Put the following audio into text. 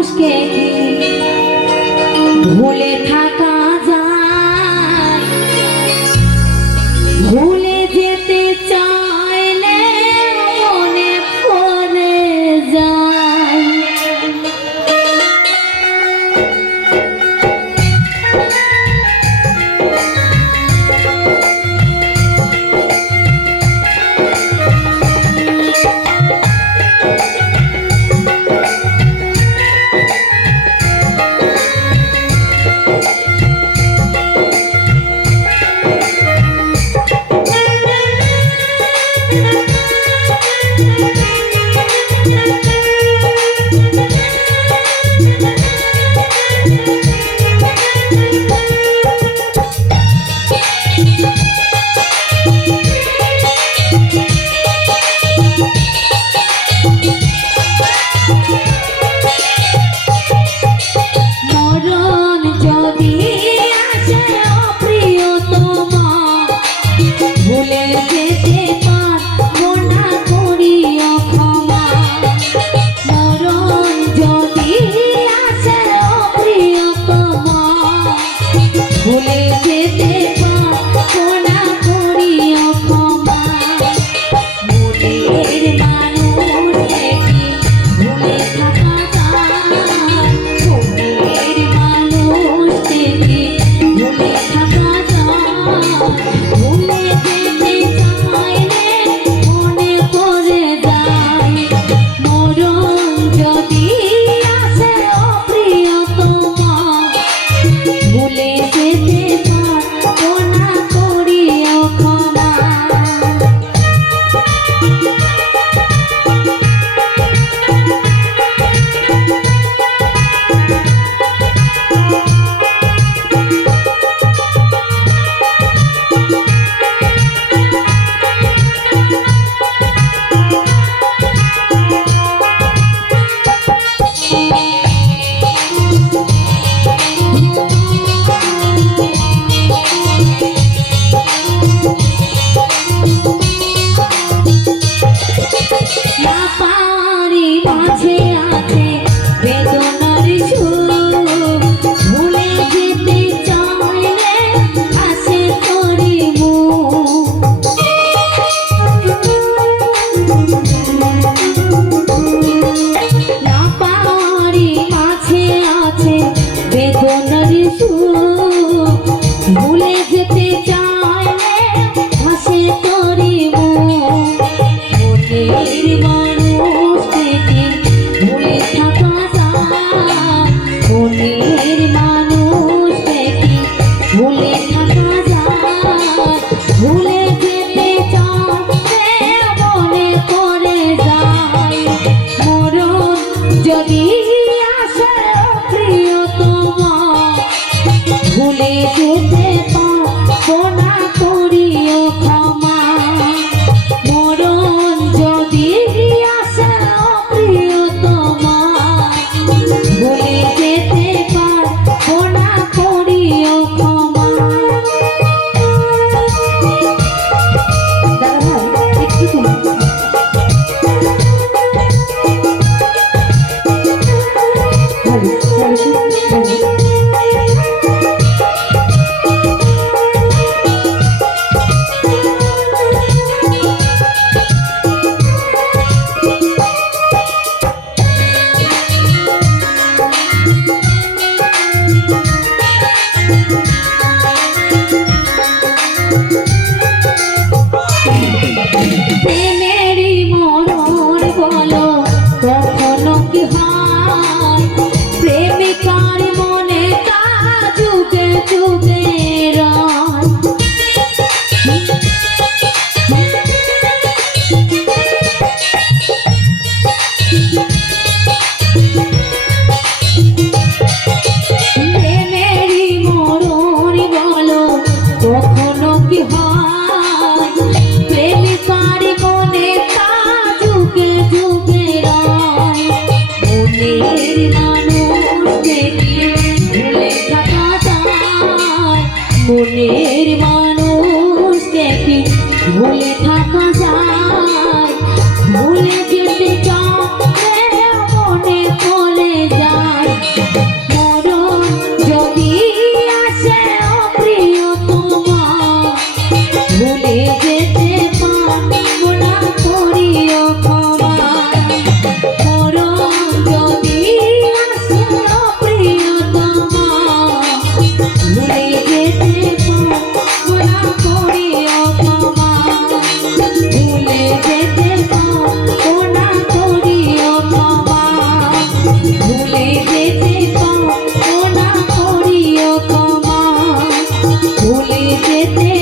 মানুষকে ভুলে থাকা যায়, ভুলে যেতে চাইলে মনে পড়ে যায়। যদি আসে প্রিয়তমা ভুলে যেতে পারবো না, করিও ক্ষমা। মরণ যদি আসে প্রিয়তমা ভুলে যেতে পারবো না, করিও ক্ষমা। দাদা ভাই একটু তুমি প্রেমেরই মরণ বলো কখনো কি হয়, প্রেমিকার মনে তা যুগে যুগে রয়। প্রেমেরই মরণ বলো কখনো কি হয়, প্রেমিকার মনে তা যুগে যুগে রয়। মনের মানুষকে ভুলে থাকা যায়, মনের মানুষকে ভুলে থাকা যায়, ভুলে যেতে চাও মনে পড়ে যায়। ভুলে যেতে